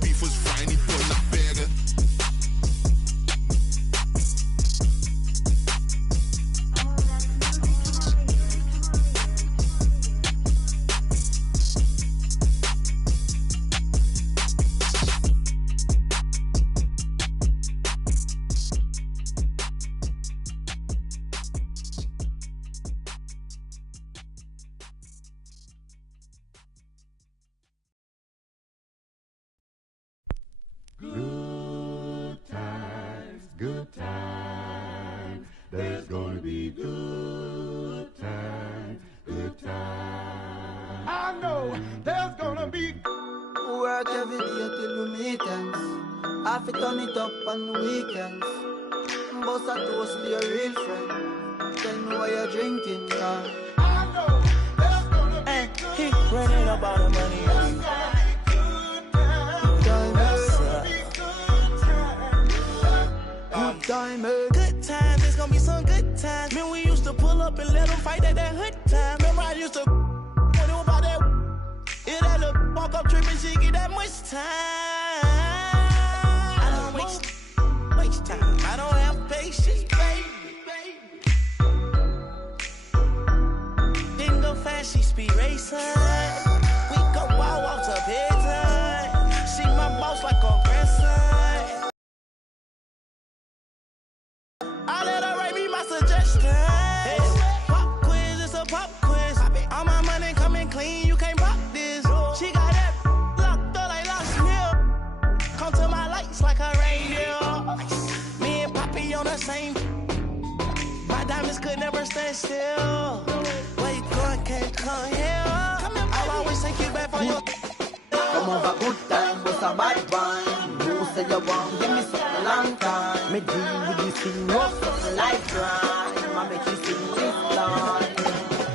Beef was frying, he put in the burger. Good times, there's gonna be good times, good times. I know there's gonna be. Work every day till we meet ends. Have to turn it up on the weekends. Boss a toast to your real friend. Tell me why you're drinking, car. I know there's gonna be He running up all the money on you. Good times, it's gonna be some good times. Man, we used to pull up and let them fight at that hood time. Remember I used to when it was about that. Yeah, that little walk up tripping, she get that much time. I don't waste time. I don't have patience, baby. Didn't go fast, she speed racing. We go wild walks up here time. See my boss like a grandson. I let her write me my suggestions. Hey, pop quiz, it's a pop quiz. All my money coming clean, you can't pop this. She got that locked up like Lost Mill. Come to my lights like a radio. Me and Poppy on the same. My diamonds could never stand still. Where you going, can't come here. I'll always take you back for your. Come over good time, but a bad one. You say you want, give me something a long time. Me deal with this thing, rough something like crime. I make you sing this line.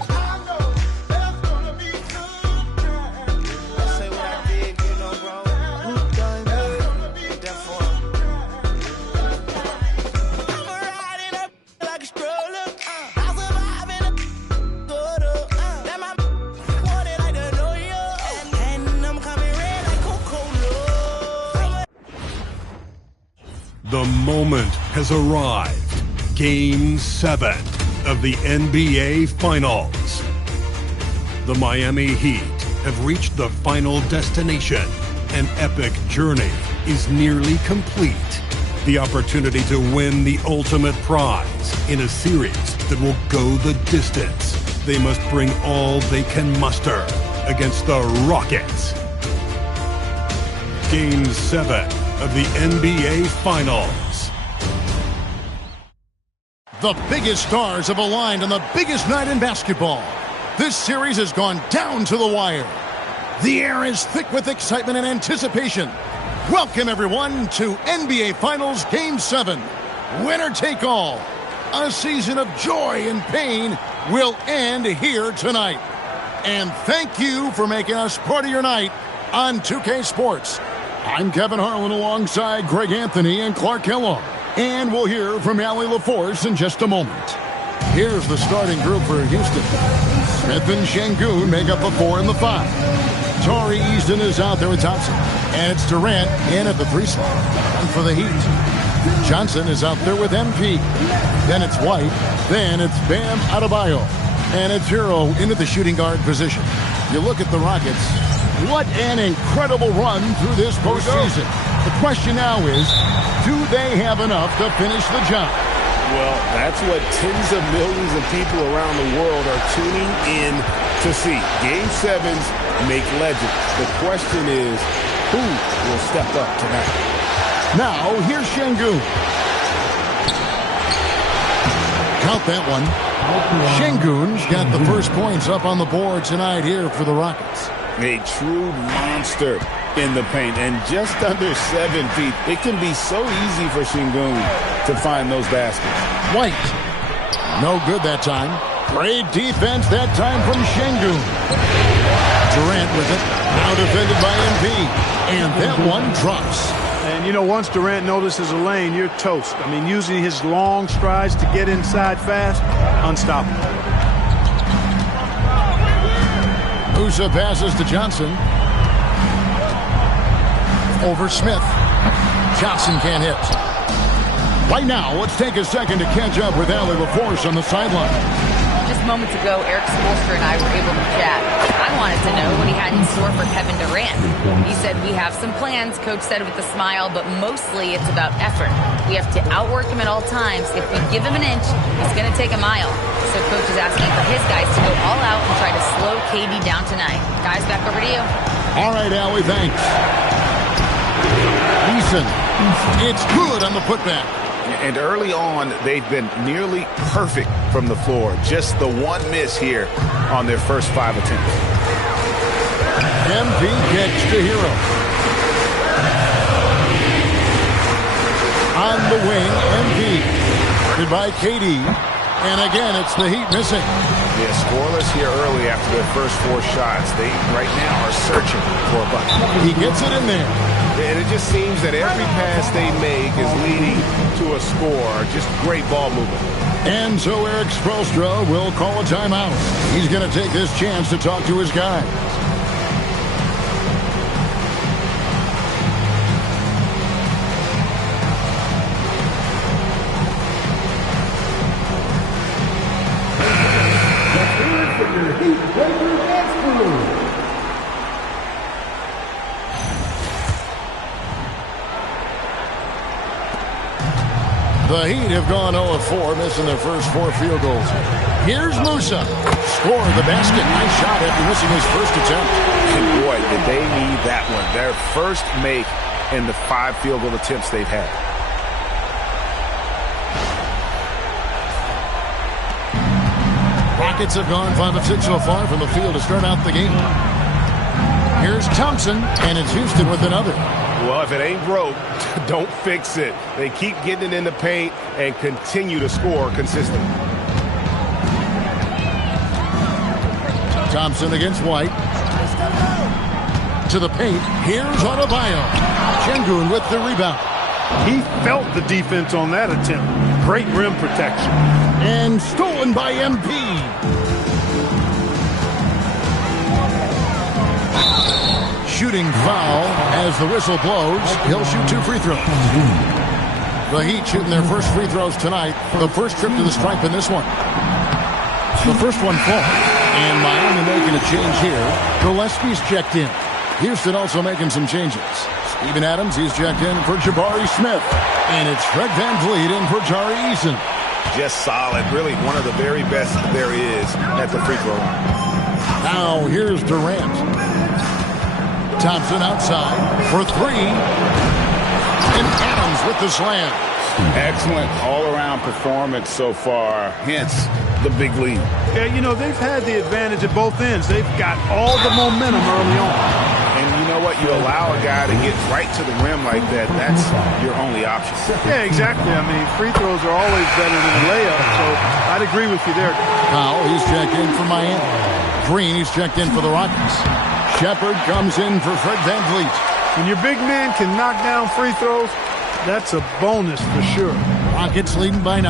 I know there's gonna be good times. I say what I did, you know, bro. Good time, What that for? I'm a riding up like a stroller. I survive in a photo. That my wanted like the New York. And I'm coming red like Coca-Cola. The moment has arrived. Game 7 of the NBA Finals. The Miami Heat have reached the final destination. An epic journey is nearly complete. The opportunity to win the ultimate prize in a series that will go the distance. They must bring all they can muster against the Rockets. Game 7 of the NBA Finals. The biggest stars have aligned on the biggest night in basketball. This series has gone down to the wire. The air is thick with excitement and anticipation. Welcome, everyone, to NBA Finals Game 7. Winner take all. A season of joy and pain will end here tonight. And thank you for making us part of your night on 2K Sports. I'm Kevin Harlan alongside Greg Anthony and Clark Kellogg. And we'll hear from Allie LaForce in just a moment. Here's the starting group for Houston. Smith and Şengün make up the 4 and the 5. Tari Easton is out there with Thompson. And it's Durant in at the 3 slot. And for the Heat, Johnson is out there with MP. Then it's White. Then it's Bam Adebayo. And it's Hero into the shooting guard position. You look at the Rockets. What an incredible run through this postseason. The question now is, do they have enough to finish the job? Well, that's what tens of millions of people around the world are tuning in to see. Game 7s make legends. The question is, who will step up tonight? Now, here's Şengün. Count that one. Şengün's got the first points up on the board tonight here for the Rockets. A true monster in the paint, and just under 7 feet. It can be so easy for Şengün to find those baskets. White. No good that time. Great defense that time from Şengün. Durant with it. Now defended by MP. And that one drops. And, you know, once Durant notices a lane, you're toast. I mean, using his long strides to get inside fast, unstoppable. Musa passes to Johnson. over Smith. Johnson can't hit. Right now, let's take a second to catch up with Allie LaForce on the sideline. Just moments ago, Eric Spoelstra and I were able to chat. I wanted to know what he had in store for Kevin Durant. He said, we have some plans, Coach said with a smile, but mostly it's about effort. We have to outwork him at all times. If we give him an inch, he's going to take a mile. So Coach is asking for his guys to go all out and try to slow KD down tonight. Guys, back over to you. All right, Allie, thanks. Eason, it's good on the putback. And early on, they've been nearly perfect from the floor. Just the one miss here on their first 5 attempts. MP gets to Hero. On the wing, MP. Goodbye, KD. And again, it's the Heat missing. Yeah, scoreless here early after their first 4 shots. They, right now, are searching for a bucket. He gets it in there. And it just seems that every pass they make is leading to a score. Just great ball movement. And so Eric Spoelstra will call a timeout. He's going to take this chance to talk to his guys. The Heat have gone 0-4, missing their first 4 field goals. Here's Musa. Score the basket. Nice shot after missing his first attempt. And boy, did they need that one. Their first make in the 5 field goal attempts they've had. Rockets have gone 5 of 6 so far from the field to start out the game. Here's Thompson, and it's Houston with another. Well, if it ain't broke, don't fix it. They keep getting it in the paint and continue to score consistently. Thompson against White. To the paint. Here's Adebayo. Şengün with the rebound. He felt the defense on that attempt. Great rim protection. And stolen by MP. Shooting foul as the whistle blows. He'll shoot 2 free throws. The Heat shooting their first free throws tonight. The first trip to the stripe in this one. The first one falls. And Miami making a change here. Gillespie's checked in. Houston also making some changes. Steven Adams, he's checked in for Jabari Smith. And it's Fred VanVleet in for Tari Eason. Just solid. Really one of the very best there is at the free throw line. Now here's Durant. Thompson outside for 3. And Adams with the slam. Excellent all-around performance so far, hence the big lead. Yeah, you know, they've had the advantage at both ends. They've got all the momentum early on. And you know what? You allow a guy to get right to the rim like that, that's your only option. Yeah, exactly. I mean, free throws are always better than a layup, so I'd agree with you there. Powell, he's checked in for Miami. Green, he's checked in for the Rockets. Shepard comes in for Fred VanVleet. When your big man can knock down free throws, that's a bonus for sure. Rockets leading by 9.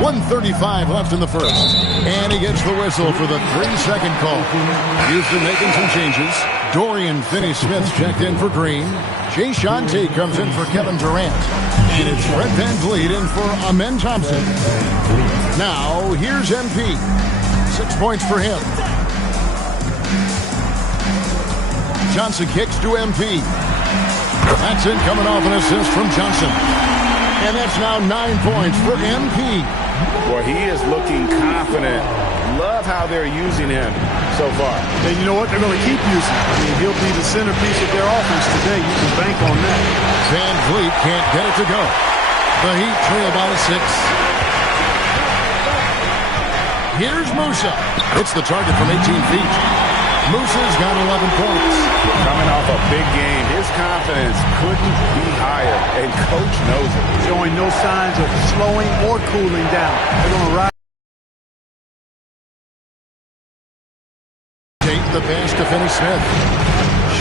1:35 left in the first. And he gets the whistle for the 3-second call. Houston making some changes. Dorian Finney-Smith's checked in for Green. Jay Shante comes in for Kevin Durant. And it's Fred VanVleet in for Amen Thompson. Now, here's MP. 6 points for him. Johnson kicks to MP. That's in coming off an assist from Johnson. And that's now 9 points for MP. Boy, he is looking confident. Love how they're using him so far. And you know what? They're going to keep using him. I mean, he'll be the centerpiece of their offense today. You can bank on that. VanVleet can't get it to go. The Heat trail by 6. Here's Musa. It's the target from 18 feet. Musa's got 11 points. Coming off a big game, his confidence couldn't be higher, and Coach knows it. Showing no signs of slowing or cooling down. They're going to ride. Take the pass to Finney-Smith.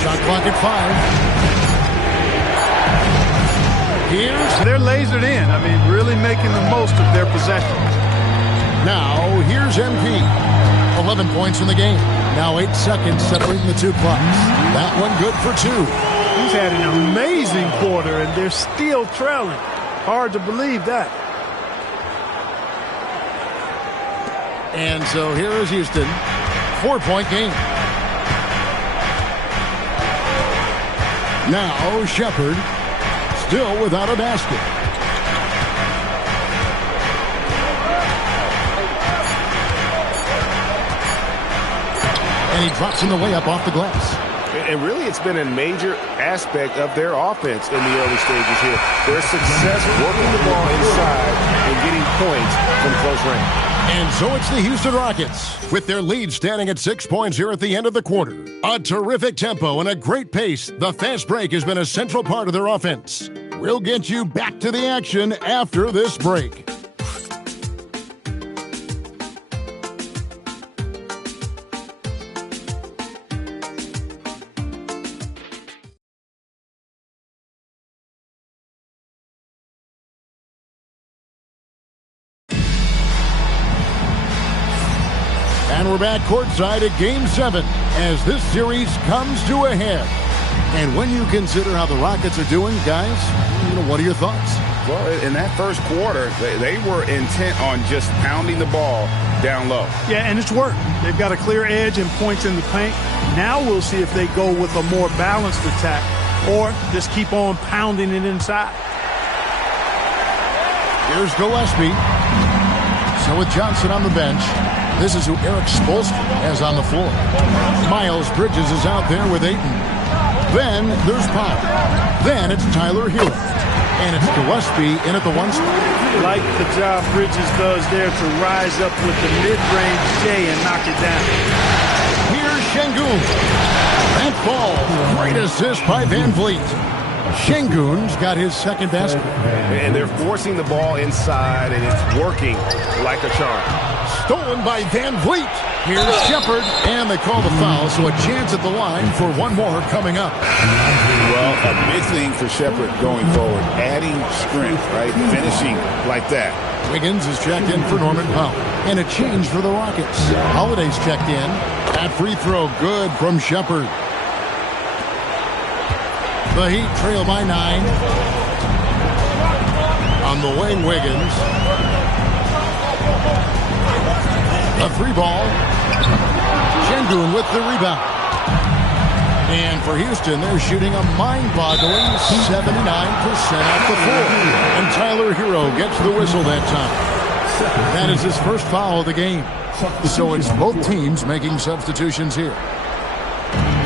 Shot clock at 5. They're lasered in. I mean, really making the most of their possessions. Now, here's MP. 11 points in the game. Now 8 seconds separating the two clocks. That one good for 2. He's had an amazing quarter, and they're still trailing. Hard to believe that. And so here is Houston. 4-point game. Now Shepard, still without a basket. And he drops in the way up off the glass. And really, it's been a major aspect of their offense in the early stages here. Their success working the ball inside and getting points from close range. And so it's the Houston Rockets, with their lead standing at 6 points here at the end of the quarter. A terrific tempo and a great pace. The fast break has been a central part of their offense. We'll get you back to the action after this break. And we're back courtside at Game 7 as this series comes to a head. And when you consider how the Rockets are doing, guys, what are your thoughts? Well, in that first quarter, they were intent on just pounding the ball down low. Yeah, and it's worked. They've got a clear edge and points in the paint. Now we'll see if they go with a more balanced attack or just keep on pounding it inside. Here's Gillespie. So with Johnson on the bench, this is who Eric Spoelstra has on the floor. Miles Bridges is out there with Ayton. Then there's Powell. Then it's Tyler Hero. And it's Gillespie in at the 1 spot. Like the job Bridges does there to rise up with the mid-range J and knock it down. Here's Şengün. That ball. Great assist by Van Vliet. Şengün's got his second basket. And they're forcing the ball inside, and it's working like a charm. Stolen by Van Vliet. Here's Shepard, and they call the foul, so a chance at the line for one more coming up. Well, a big thing for Shepard going forward, adding strength, right? Finishing like that. Wiggins is checked in for Norman Powell. And a change for the Rockets. Holiday's checked in. That free throw good from Shepard. The Heat trail by 9. On the wing, Wiggins. A 3-ball. Şengün with the rebound. And for Houston, they're shooting a mind-boggling 79% off the floor. And Tyler Hero gets the whistle that time. That is his first foul of the game. So it's both teams making substitutions here.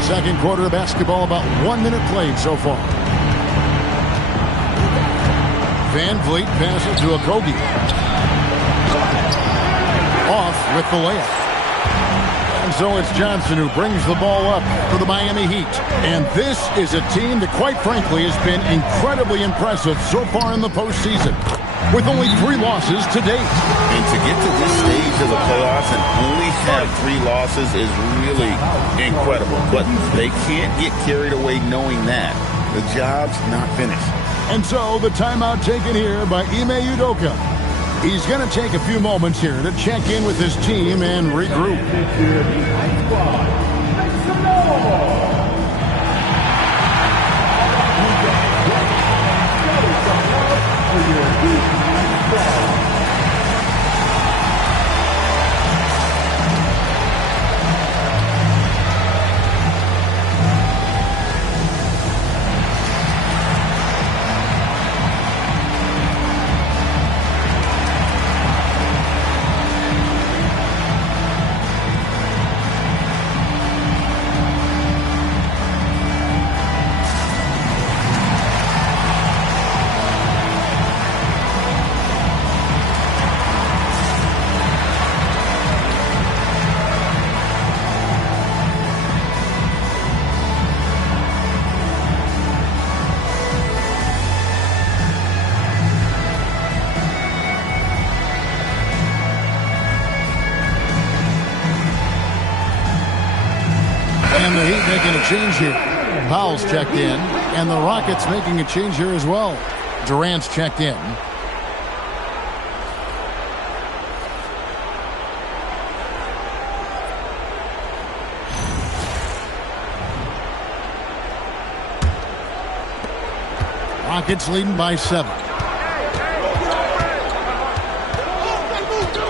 Second quarter of basketball, about 1 minute played so far. Van Vliet passes to Okogie. Off with the layup. And so it's Johnson who brings the ball up for the Miami Heat. And this is a team that, quite frankly, has been incredibly impressive so far in the postseason, with only 3 losses to date. And to get to this stage of the playoffs and only have 3 losses is really incredible. But they can't get carried away knowing that. The job's not finished. And so the timeout taken here by Ime Udoka. He's going to take a few moments here to check in with his team and regroup. And the Heat making a change here. Powell's checked in, and the Rockets making a change here as well. Durant's checked in. Rockets leading by 7.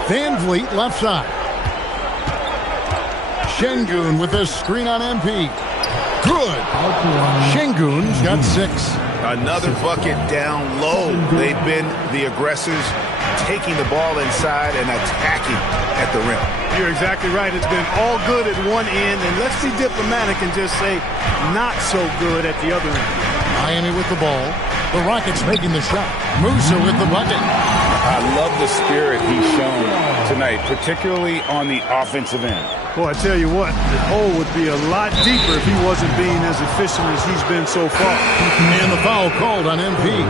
Van Vliet left side. Şengün with a screen on MP. Good. Şengün's got 6. Another bucket down low. They've been the aggressors, taking the ball inside and attacking at the rim. You're exactly right. It's been all good at one end, and let's be diplomatic and just say not so good at the other end. Miami with the ball. The Rockets making the shot. Musa with the bucket. I love the spirit he's shown tonight, particularly on the offensive end. Boy, I tell you what, the hole would be a lot deeper if he wasn't being as efficient as he's been so far. And the foul called on MP.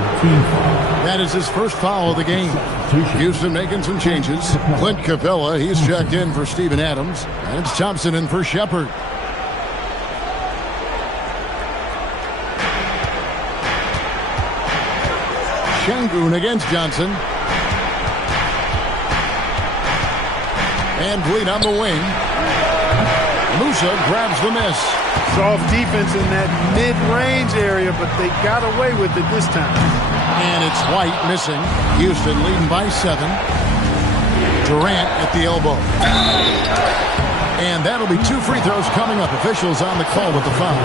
That is his first foul of the game. Houston making some changes. Clint Capella, he's checked in for Steven Adams. And it's Thompson in for Shepard. Şengün against Johnson. And Vliet on the wing. Musa grabs the miss. Soft defense in that mid-range area, but they got away with it this time. And it's White missing. Houston leading by 7. Durant at the elbow. And that'll be 2 free throws coming up. Officials on the call with the foul.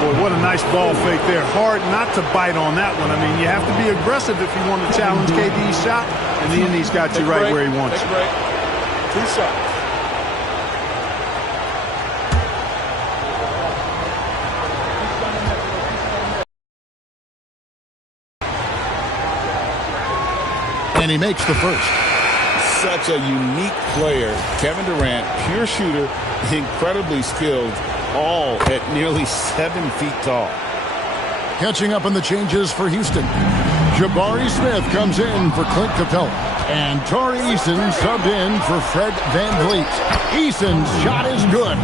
Boy, what a nice ball fake there. Hard not to bite on that one. I mean, you have to be aggressive if you want to challenge KD's shot. And then he's got you right where he wants you. 2 shots. And he makes the first. Such a unique player. Kevin Durant, pure shooter, incredibly skilled, all at nearly 7 feet tall. Catching up on the changes for Houston. Jabari Smith comes in for Clint Capella. And Tari Eason subbed in for Fred Van Vliet. Eason's shot is good.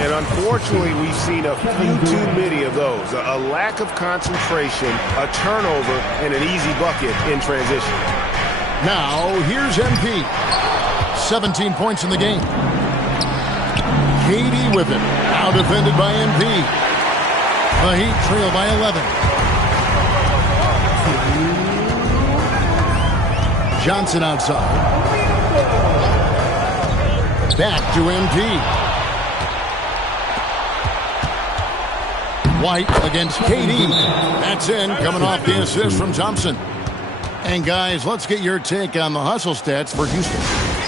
And unfortunately, we've seen a few too many of those. A lack of concentration, a turnover, and an easy bucket in transition. Now, here's MP. 17 points in the game. KD with it. Now defended by MP. The Heat trail by 11. Johnson outside. Back to MP. White against KD. That's in, coming off the assist from Thompson. And guys, let's get your take on the hustle stats for Houston.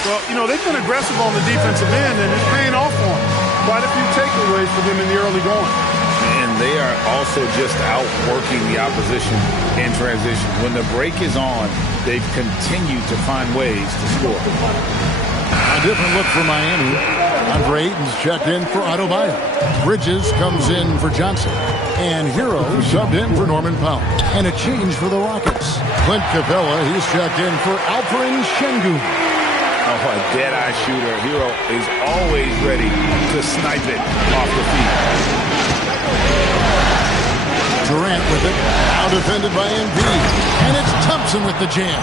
Well, you know, they've been aggressive on the defensive end, and it's paying off for them. Quite a few takeaways for them in the early going. And they are also just outworking the opposition in transition. When the break is on, they've continued to find ways to score. A different look for Miami. Andre Ayton's checked in for Adebayo. Bridges comes in for Johnson. And Hero subbed in for Norman Powell. And a change for the Rockets. Clint Capella, he's checked in for Alperen Şengün. Oh, a dead-eye shooter. Hero is always ready to snipe it off the feet. Durant with it. Now defended by MP. And it's Thompson with the jam.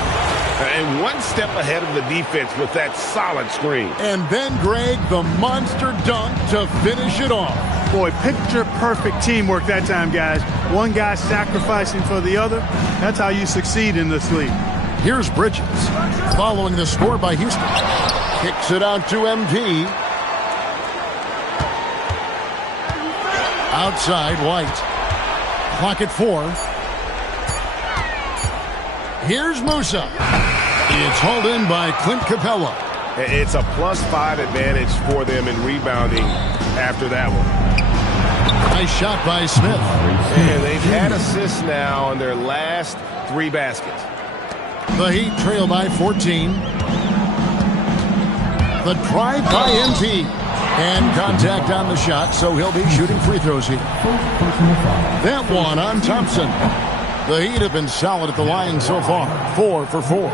And one step ahead of the defense with that solid screen. And then Greg, the monster dunk to finish it off. Boy, picture-perfect teamwork that time, guys. One guy sacrificing for the other. That's how you succeed in this league. Here's Bridges, following the score by Houston. Kicks it out to MP. Outside, White. Clock at 4. Here's Musa. It's hauled in by Clint Capella. It's a +5 advantage for them in rebounding after that one. Nice shot by Smith. And they've had assists now on their last 3 baskets. The Heat trail by 14. The drive by MP. And contact on the shot, so he'll be shooting free throws here. That one on Thompson. The Heat have been solid at the line so far. 4 for 4.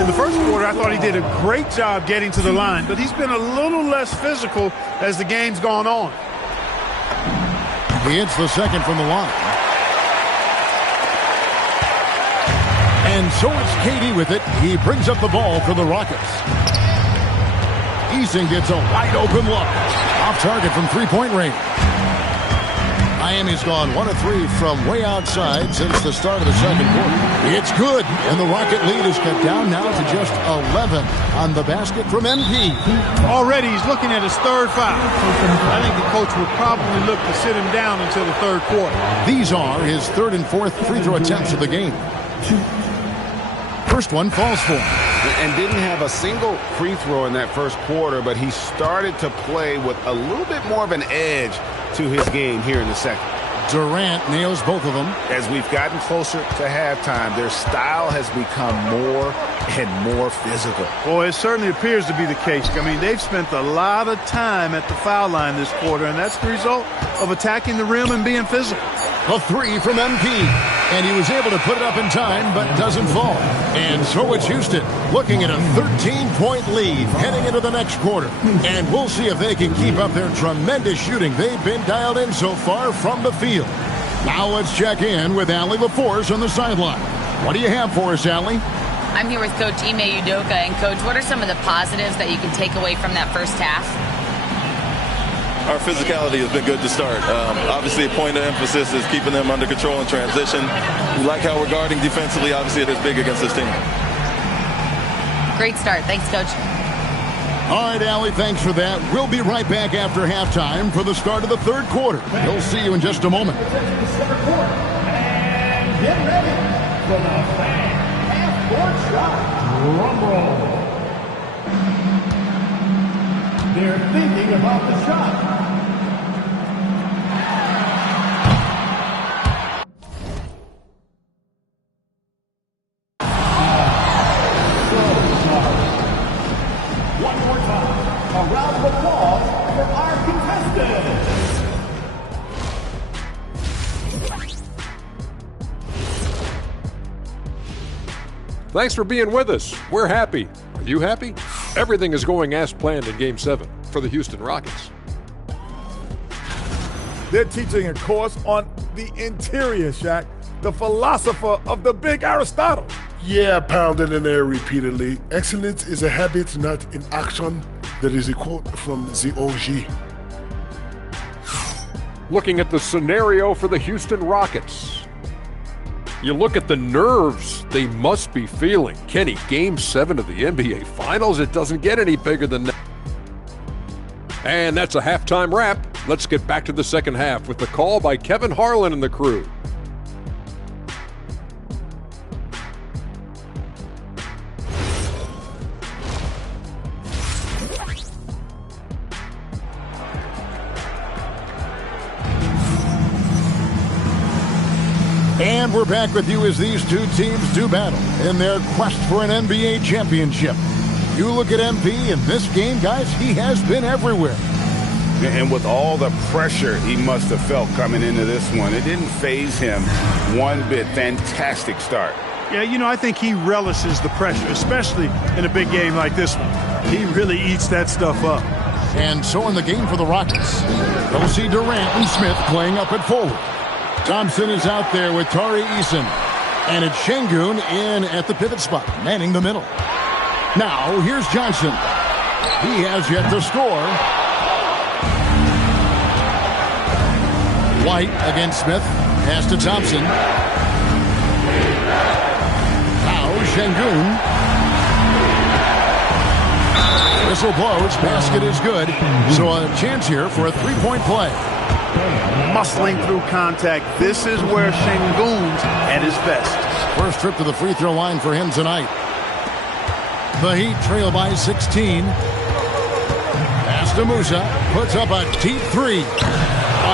In the first quarter, I thought he did a great job getting to the line, but he's been a little less physical as the game's gone on. He hits the second from the line. And so it's KD with it. He brings up the ball for the Rockets. Eason gets a wide open look. Off target from 3-point range. Miami's gone 1 of 3 from way outside since the start of the second quarter. It's good, and the Rocket lead is cut down now to just 11 on the basket from MP. Already he's looking at his third foul. I think the coach would probably look to sit him down until the third quarter. These are his third and fourth free throw attempts of the game. First one falls for him. And didn't have a single free throw in that first quarter, but he started to play with a little bit more of an edge to his game here in the second. Durant nails both of them. As we've gotten closer to halftime, their style has become more and more physical. Boy, it certainly appears to be the case. I mean, they've spent a lot of time at the foul line this quarter, and that's the result of attacking the rim and being physical. A three from MP, and he was able to put it up in time, but doesn't fall. And so it's Houston looking at a 13-point lead heading into the next quarter. And we'll see if they can keep up their tremendous shooting they've been dialed in so far from the field. Now let's check in with Allie LaForce on the sideline. What do you have for us, Allie? I'm here with Coach Ime Udoka. And, Coach, what are some of the positives that you can take away from that first half? Our physicality has been good to start. Obviously, a point of emphasis is keeping them under control in transition. We like how we're guarding defensively. Obviously, it is big against this team. Great start. Thanks, Coach. All right, Allie, thanks for that. We'll be right back after halftime for the start of the third quarter. We'll see you in just a moment. And get ready for the half-court shot. Drum roll. They're thinking about the shot. One more time, a round of applause for our contestants. Thanks for being with us. We're happy. Are you happy? Everything is going as planned in Game 7 for the Houston Rockets. They're teaching a course on the interior, Shaq, the philosopher of the big Aristotle. Yeah, pounded in there repeatedly. Excellence is a habit, not an action. That is a quote from the OG. Looking at the scenario for the Houston Rockets. You look at the nerves they must be feeling. Kenny, Game 7 of the NBA Finals, it doesn't get any bigger than that. And that's a halftime wrap. Let's get back to the second half with the call by Kevin Harlan and the crew. And we're back with you as these two teams do battle in their quest for an NBA championship. You look at MP in this game, guys, he has been everywhere. And with all the pressure he must have felt coming into this one, it didn't faze him one bit. Fantastic start. Yeah, you know, I think he relishes the pressure, especially in a big game like this one. He really eats that stuff up. And so in the game for the Rockets, we'll see Durant and Smith playing up at forward. Thompson is out there with Tari Eason. And it's Şengün in at the pivot spot, manning the middle. Now, here's Johnson. He has yet to score. White against Smith. Pass to Thompson. Now, Şengün. Whistle blows. Basket is good. So a chance here for a three-point play. Muscling through contact. This is where Şengün's at his best. First trip to the free throw line for him tonight. The Heat trail by 16. Pass to Musa. Puts up a deep three.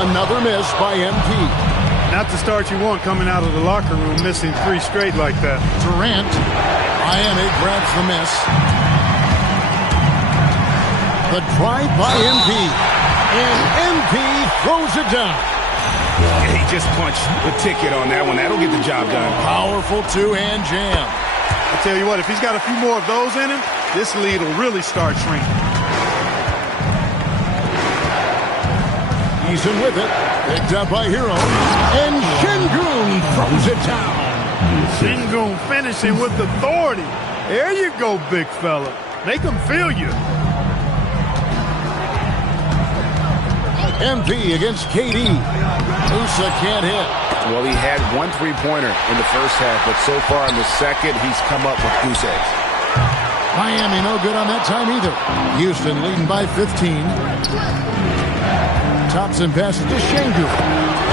Another miss by MP. Not the start you want coming out of the locker room, missing three straight like that. Durant. Miami grabs the miss. The drive by MP. And MP throws it down. He just punched the ticket on that one. That'll get the job done. Powerful two-hand jam. I tell you what, if he's got a few more of those in him, this lead will really start shrinking. Eason with it. Picked up by Hero. And Şengün throws it down. Şengün finishing with authority. There you go, big fella. Make him feel you. MP against KD. Musa can't hit. Well, he had one three-pointer in the first half, but so far in the second, he's come up with goose eggs. Miami no good on that time either. Houston leading by 15. Thompson passes to Şengün.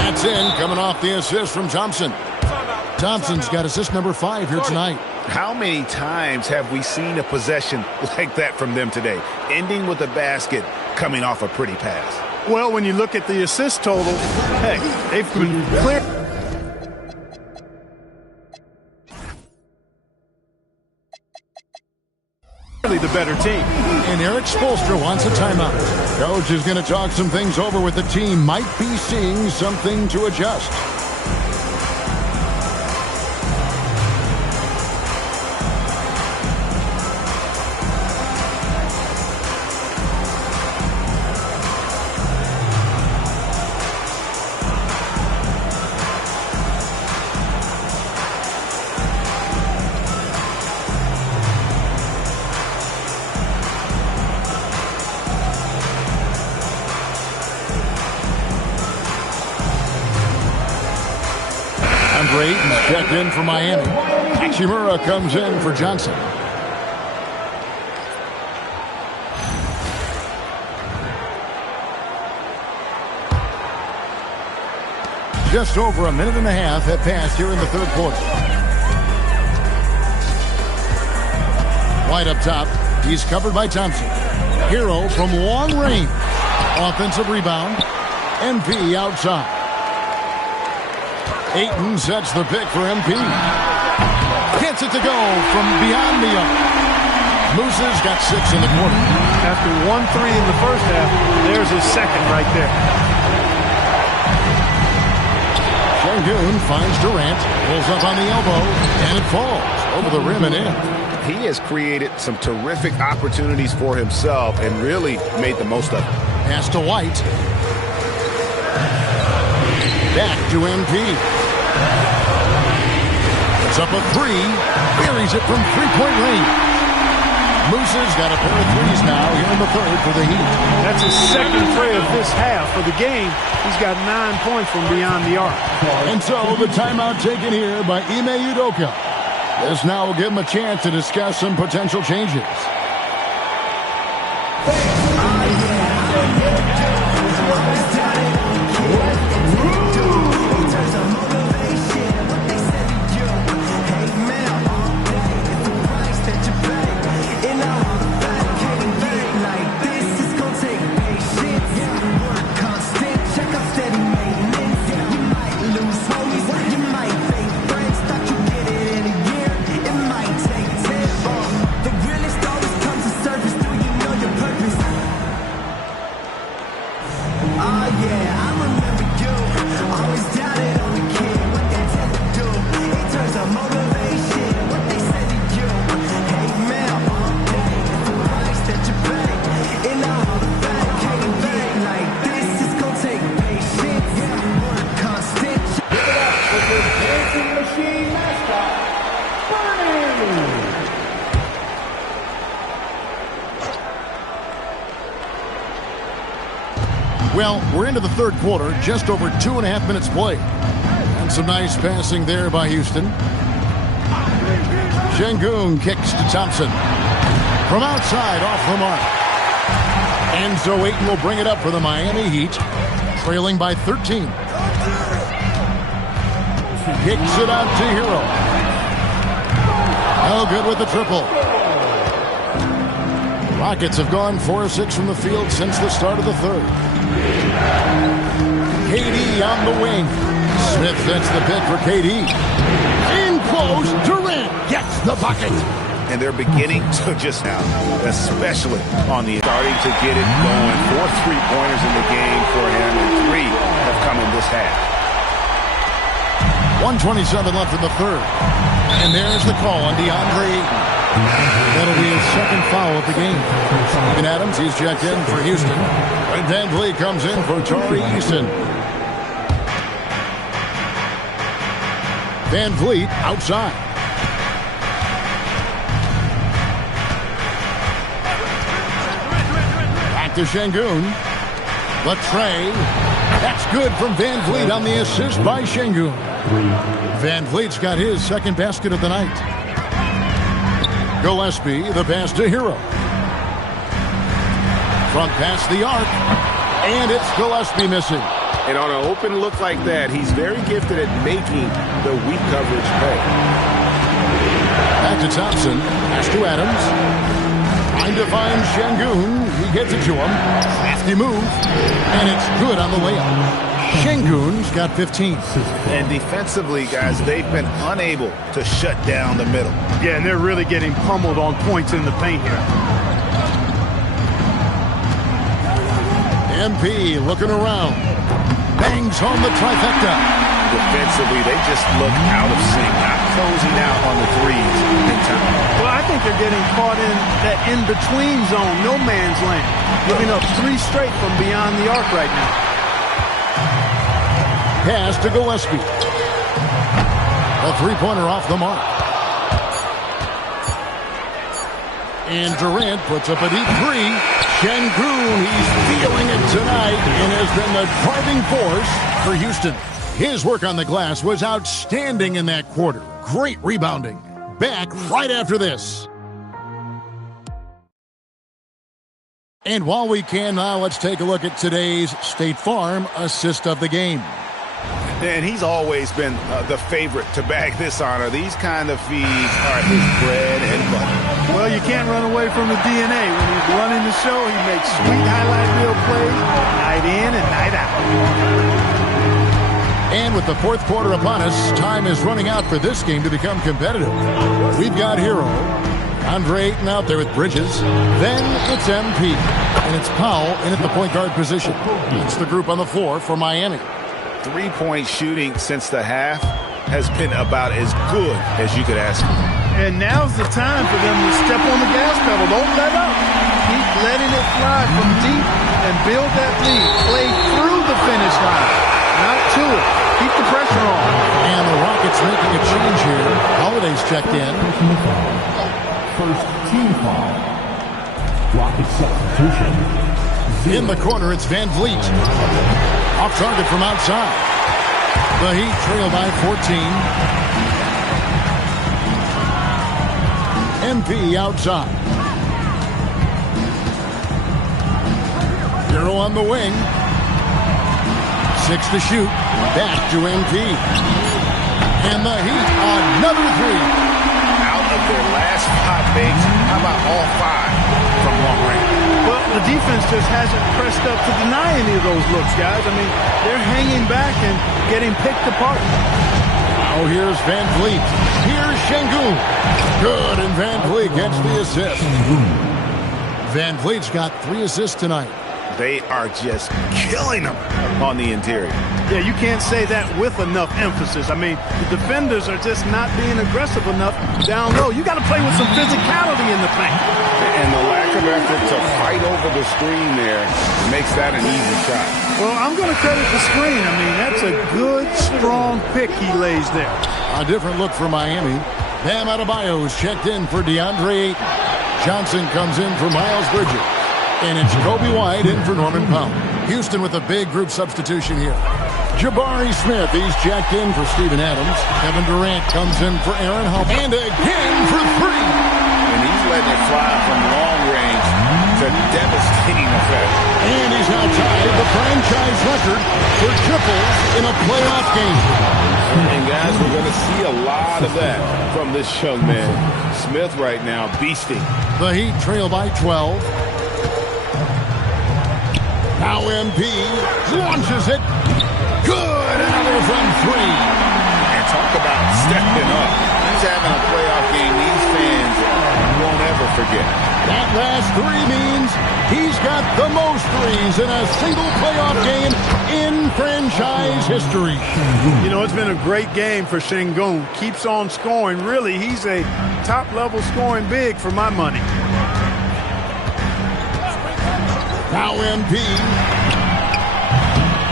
That's in, coming off the assist from Thompson. Thompson's got assist number 5 here tonight. How many times have we seen a possession like that from them today, ending with a basket coming off a pretty pass? Well, when you look at the assist total, hey, they've been clear. The better team. And Eric Spoelstra wants a timeout. Coach is going to talk some things over with the team. Might be seeing something to adjust. Drayton's checked in for Miami. Hachimura comes in for Johnson. Just over a minute and a half have passed here in the third quarter. White up top. He's covered by Thompson. Hero from long range. Offensive rebound. MP outside. Ayton sets the pick for MP. Gets it to go from beyond the arc. Musa's got 6 in the quarter. After 1-3 in the first half, there's his second right there. Şengün finds Durant, pulls up on the elbow, and it falls over the rim and in. He has created some terrific opportunities for himself and really made the most of it. Pass to White. Back to MP. It's up a 3. Buries it from three-point range. Musa's got a pair of threes now here in the third for the Heat. That's his second tray of this half. For the game, he's got 9 points from beyond the arc. And so the timeout taken here by Ime Udoka. This now will give him a chance to discuss some potential changes. Well, we're into the third quarter, just over 2.5 minutes played. And some nice passing there by Houston. Şengün kicks to Thompson. From outside, off the mark. And so Ayton will bring it up for the Miami Heat, trailing by 13. Kicks it out to Hero. No good with the triple. Rockets have gone 4-6 from the field since the start of the third. KD on the wing. Smith sets the pick for KD. In close, Durant gets the bucket. And they're beginning to just now, especially on the starting to get it going. 4 3-pointers in the game for him, and 3 have come in this half. 1:27 left in the third. And there's the call on DeAndre Ayton. That'll be his second foul of the game. Steven Adams, he's checked in for Houston. And Van Vliet comes in for Tari Eason. Van Vliet outside. Back to Şengün. The tray. That's good from Van Vliet on the assist by Şengün. Van Vliet's got his second basket of the night. Gillespie, the pass to Hero. Front pass the arc. And it's Gillespie missing. And on an open look like that, he's very gifted at making the weak coverage pay. Back to Thompson. Pass to Adams. Trying to find Şengün. He gets it to him. Crafty move. And it's good on the layup. Şengün's got 15. And defensively, guys, they've been unable to shut down the middle. Yeah, and they're really getting pummeled on points in the paint here. MP looking around. Bangs home the trifecta. Defensively, they just look out of sync, not closing out on the threes in time. Well, I think they're getting caught in that in-between zone, no man's land. Giving up 3 straight from beyond the arc right now. Pass to Gillespie. A three-pointer off the mark. And Durant puts up a deep three. Şengün, he's feeling it tonight and has been the driving force for Houston. His work on the glass was outstanding in that quarter. Great rebounding. Back right after this. And while we can now, let's take a look at today's State Farm assist of the game. And he's always been the favorite to bag this honor. These kind of feeds are his bread and butter. Well, you can't run away from the DNA. When he's running the show, he makes sweet highlight reel plays night in and night out. And with the fourth quarter upon us, time is running out for this game to become competitive. We've got Hero, Andre Ayton out there with Bridges. Then it's MP, and it's Powell in at the point guard position. It's the group on the floor for Miami. Three-point shooting since the half has been about as good as you could ask for. And now's the time for them to step on the gas pedal. Don't let up. Keep letting it fly from deep and build that lead. Play through the finish line, not to it. Keep the pressure on. And the Rockets making a change here. Holiday's checked in. First team foul. Rocket substitution. In the corner, it's Van Vliet. Off target from outside. The Heat trail by 14. MP outside. Hero on the wing. 6 to shoot. Back to MP. And the Heat, another three. Out of their last 5 makes, how about all 5 from long range? Well, the defense just hasn't pressed up to deny any of those looks, guys. I mean, they're hanging back and getting picked apart. Now here's Van Vliet. Here's Şengün. Good, and Van Vliet gets the assist. Van Vliet's got 3 assists tonight. They are just killing them on the interior. Yeah, you can't say that with enough emphasis. I mean, the defenders are just not being aggressive enough down low. You got to play with some physicality in the paint. And the lack of effort to fight over the screen there makes that an easy shot. Well, I'm going to credit the screen. I mean, that's a good, strong pick he lays there. A different look for Miami. Bam Adebayo's checked in for DeAndre Ayton. Johnson comes in for Miles Bridges. And it's Kobe White in for Norman Powell. Houston with a big group substitution here. Jabari Smith, he's checked in for Steven Adams. Kevin Durant comes in for Aaron Huff. And again for 3. And he's letting it fly from long range to devastating effect. And he's now tied the franchise record for triples in a playoff game. And guys, we're going to see a lot of that from this young man. Smith right now beasting. The Heat trail by 12. Now MP launches it. Good, another from 3. And talk about stepping up. He's having a playoff game these fans won't ever forget. That last 3 means he's got the most threes in a single playoff game in franchise history. You know, it's been a great game for Şengün. Keeps on scoring. Really, he's a top-level scoring big for my money. Now MP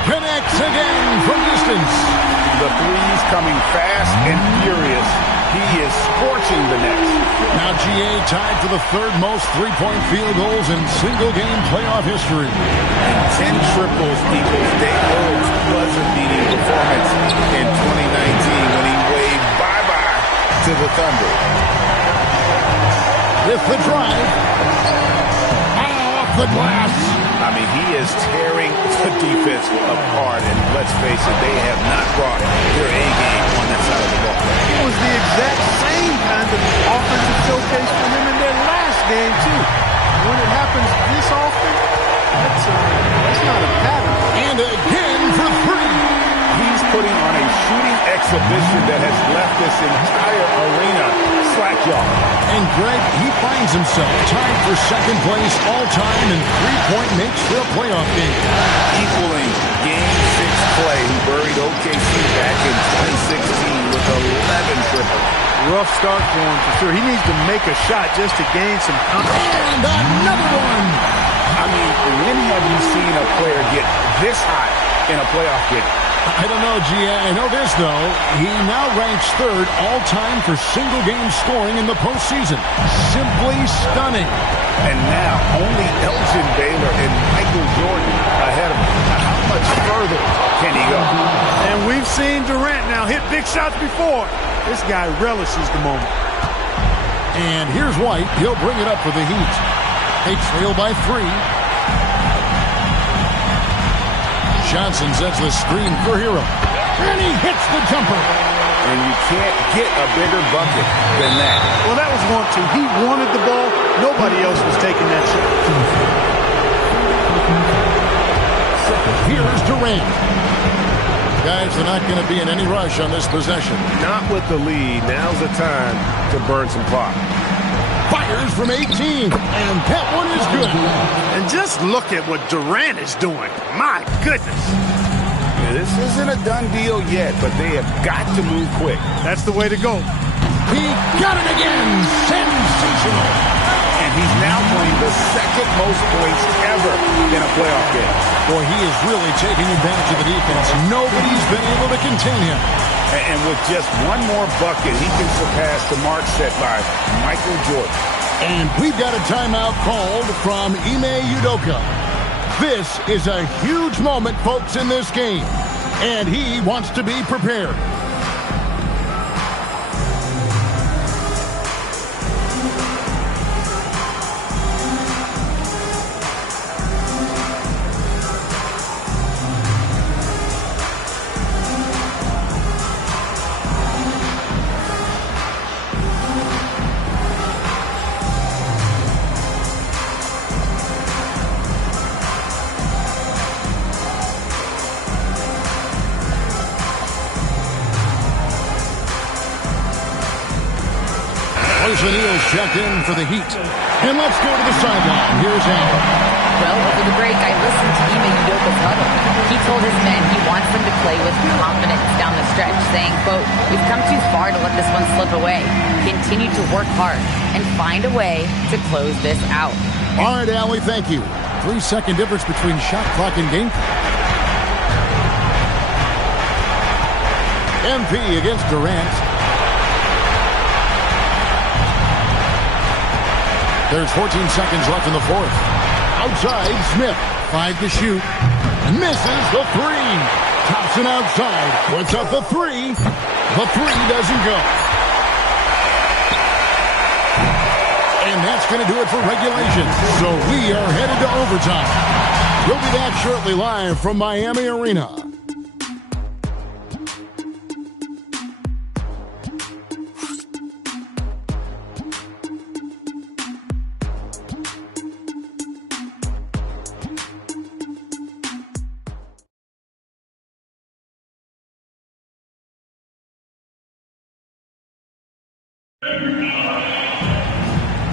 connects again from distance. The threes coming fast and furious He is scorching the Nets. Now GA tied for the third most three-point field goals in single-game playoff history. And 10 triples equals Dave Lillard's buzzer-beating performance in 2019 when he waved bye-bye to the Thunder. With the drive. Off the glass. I mean, he is tearing the defense apart, and let's face it, they have not brought their A-game on that side of the ball. It was the exact same kind of offensive showcase for him in their last game, too. When it happens this often, that's not a pattern. And again for three. He's putting on a shooting exhibition that has left this entire arena slack-jawed. And Greg, he finds himself tied for second place all-time in three-point makes for a playoff game. Equaling Game 6 play, who buried OKC back in 2016 with 11 triples. Rough start for him, for sure. He needs to make a shot just to gain some confidence. And another one. I mean, when have you seen a player get this hot in a playoff game? I don't know, G.A. I know this, though. He now ranks third all-time for single-game scoring in the postseason. Simply stunning. And now only Elgin Baylor and Michael Jordan ahead of him. How much further can he go? And we've seen Durant now hit big shots before. This guy relishes the moment. And here's White. He'll bring it up for the Heat. They trail by 3. Johnson sets the screen for Hero. And he hits the jumper. And you can't get a bigger bucket than that. Well, that was 1-2. He wanted the ball. Nobody else was taking that shot. Here's Durant. Guys, they're not going to be in any rush on this possession. Not with the lead. Now's the time to burn some clock. Fires from 18, and that one is good. And just look at what Durant is doing. My goodness. This isn't a done deal yet, but they have got to move quick. That's the way to go. He got it again. Sensational. And he's now playing the second most points ever in a playoff game. Boy, he is really taking advantage of the defense. Nobody's been able to contain him. And with just one more bucket, he can surpass the mark set by Michael Jordan. And we've got a timeout called from Ime Udoka. This is a huge moment, folks, in this game. And he wants to be prepared. O'Neal's checked in for the Heat. And let's go to the sideline. Here's Al. Well, over the break, I listened to Ime Udoka's huddle. He told his men he wants them to play with confidence down the stretch, saying, quote, "We've come too far to let this one slip away. Continue to work hard and find a way to close this out." All right, Allie, thank you. 3-second difference between shot clock and game clock. MP against Durant. There's 14 seconds left in the fourth. Outside, Smith. 5 to shoot. Misses the 3. Thompson outside. Puts up the 3. The 3 doesn't go. And that's going to do it for regulation. So we are headed to overtime. We'll be back shortly live from Miami Arena.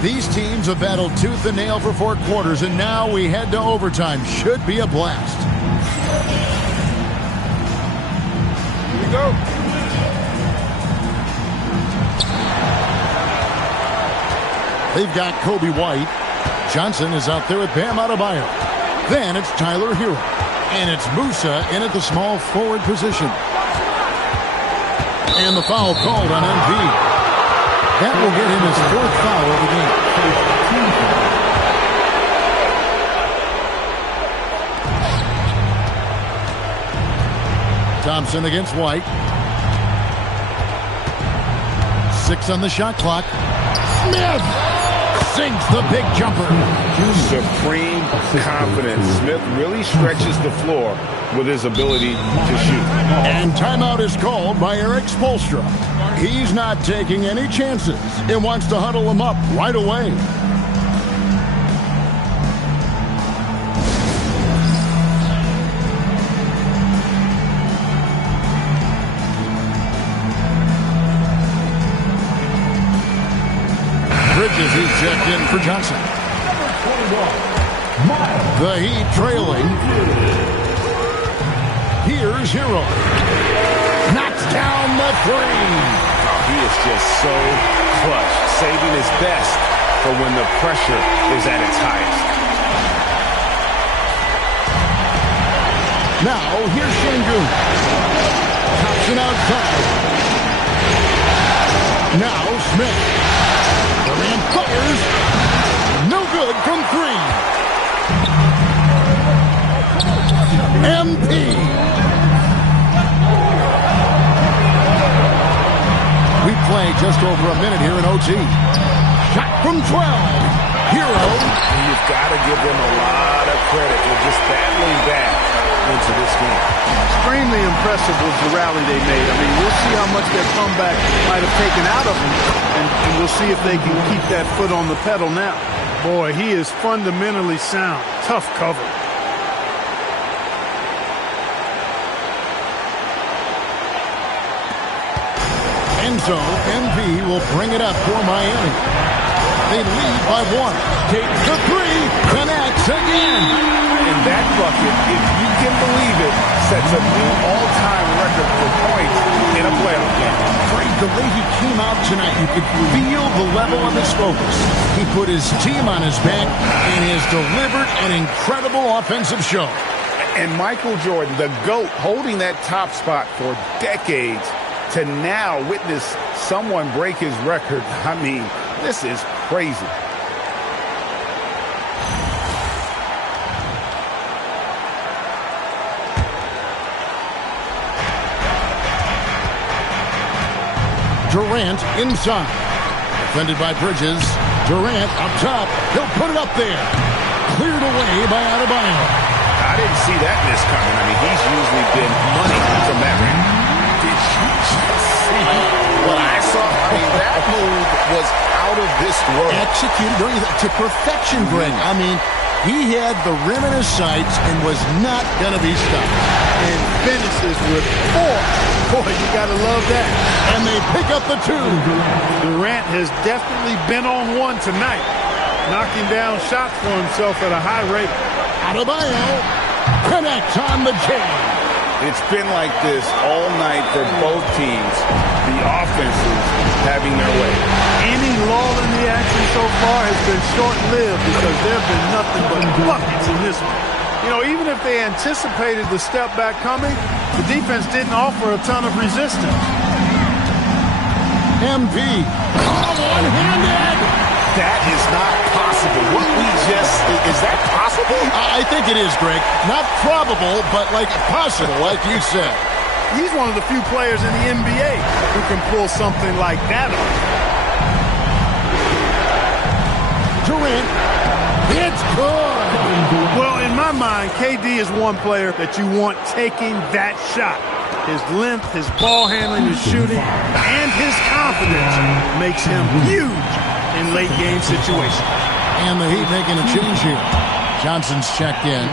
These teams have battled tooth and nail for 4 quarters, and now we head to overtime. Should be a blast. Here we go. They've got Kobe White. Johnson is out there with Bam Adebayo. Then it's Tyler Hero. And it's Musa in at the small forward position. And the foul called on MV. That will get him his 4th foul of the game. Thompson against White. 6 on the shot clock. Smith sinks the big jumper. Supreme confidence. Smith really stretches the floor with his ability to shoot. And timeout is called by Eric Spoelstra. He's not taking any chances and wants to huddle him up right away. Bridges, he's checked in for Johnson. The Heat trailing. Here's Hero. Knocks down the 3. Oh, he is just so clutch, saving his best for when the pressure is at its highest. Now, here's Şengün. Thompson outside. Now, Smith. Durant fires. No good from 3. MP. We play just over a minute here in OT. Shot from 12. Hero. You've got to give them a lot of credit for just battling back into this game. Extremely impressive was the rally they made. I mean, we'll see how much their comeback might have taken out of them, and we'll see if they can keep that foot on the pedal now. Boy, he is fundamentally sound. Tough cover. And so, MP will bring it up for Miami. They lead by 1. Takes the 3. Connects again. And that bucket, if you can believe it, sets a new all-time record for points in a playoff game. Frank, the way he came out tonight, you could feel the level of his focus. He put his team on his back and has delivered an incredible offensive show. And Michael Jordan, the GOAT, holding that top spot for decades, to now witness someone break his record. I mean, this is crazy. Durant inside. Defended by Bridges. Durant up top. He'll put it up there. Cleared away by Adebayo. I didn't see that miss coming. I mean, he's usually been money from that range. Did you just see what I saw? I mean, that move was out of this world. Executed to perfection, Greg. I mean, he had the rim in his sights and was not going to be stopped. And finishes with 4. Boy, you got to love that. And they pick up the 2. Durant has definitely been on one tonight, knocking down shots for himself at a high rate. Adebayo connects on the jam. It's been like this all night for both teams. The offenses having their way. Any lull in the action so far has been short-lived because there have been nothing but buckets in this one. You know, even if they anticipated the step back coming, the defense didn't offer a ton of resistance. MP. One-handed. That is not possible. What we just, is that possible? I think it is, Greg. Not probable, but like possible, like you said. He's one of the few players in the NBA who can pull something like that off. Durant. It's good. Well, in my mind, KD is one player that you want taking that shot. His length, his ball handling, his shooting, and his confidence makes him huge in late game situations. And the Heat making a change here. Johnson's checked in.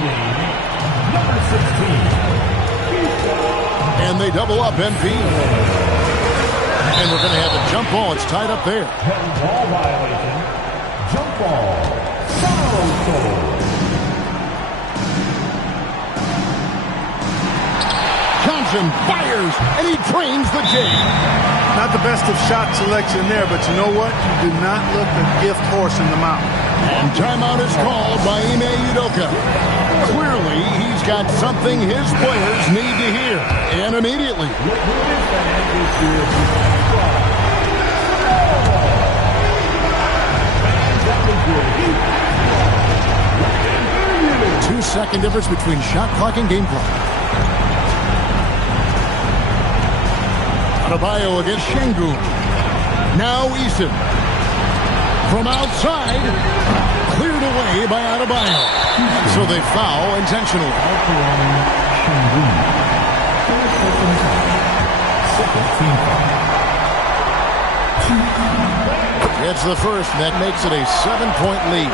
Number 16. And they double up MP. And we're going to have a jump ball. It's tied up there. Ball violation. Jump ball. Foul. Johnson fires, and he drains the game. Not the best of shot selection there, but you know what? You do not look a gift horse in the mouth. And timeout is called by Ime Udoka. Clearly, he's got something his players need to hear, and immediately. 2-second difference between shot clock and game clock. Adebayo against Şengün. Now Eason. From outside, cleared away by Adebayo. So they foul intentionally. It's the first, and that makes it a 7-point lead.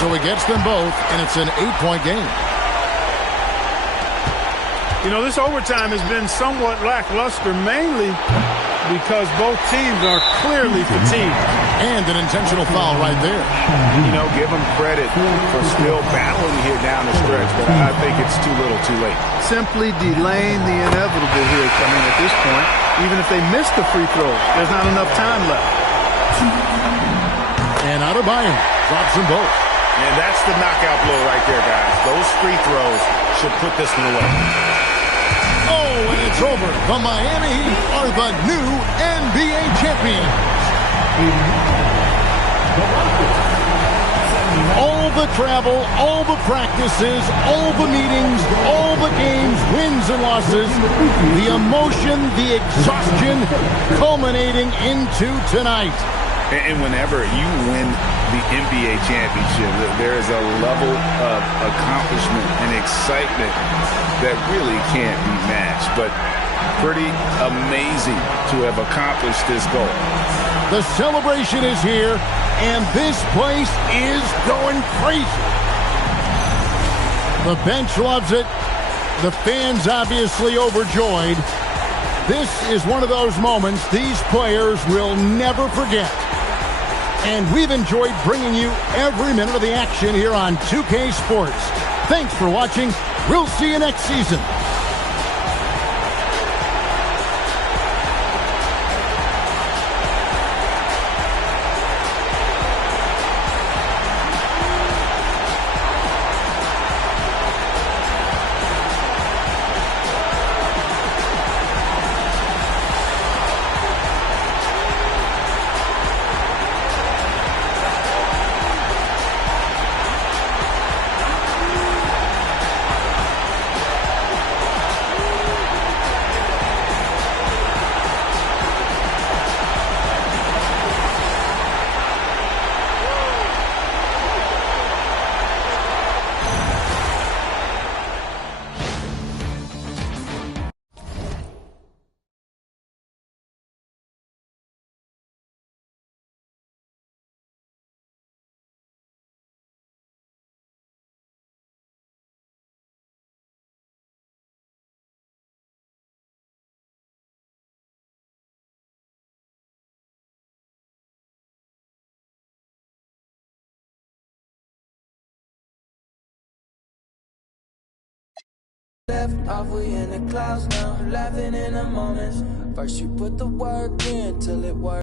So he gets them both, and it's an 8-point game. You know, this overtime has been somewhat lackluster, mainly because both teams are clearly fatigued. And an intentional foul right there. You know, give them credit for still battling here down the stretch, but I think it's too little too late. Simply delaying the inevitable here. I mean, at this point, even if they miss the free throw, there's not enough time left. And Adebayo drops them both. And that's the knockout blow right there, guys. Those free throws should put this one away. Oh, and it's over. The Miami Heat are the new NBA champions. All the travel, all the practices, all the meetings, all the games, wins and losses, the emotion, the exhaustion culminating into tonight. And whenever you win the NBA championship, there is a level of accomplishment and excitement that really can't be matched. But pretty amazing to have accomplished this goal. The celebration is here, and this place is going crazy. The bench loves it. The fans obviously overjoyed. This is one of those moments these players will never forget. And we've enjoyed bringing you every minute of the action here on 2K Sports. Thanks for watching. We'll see you next season. Left off, we in the clouds now, laughing in the moments. First you put the work in till it works.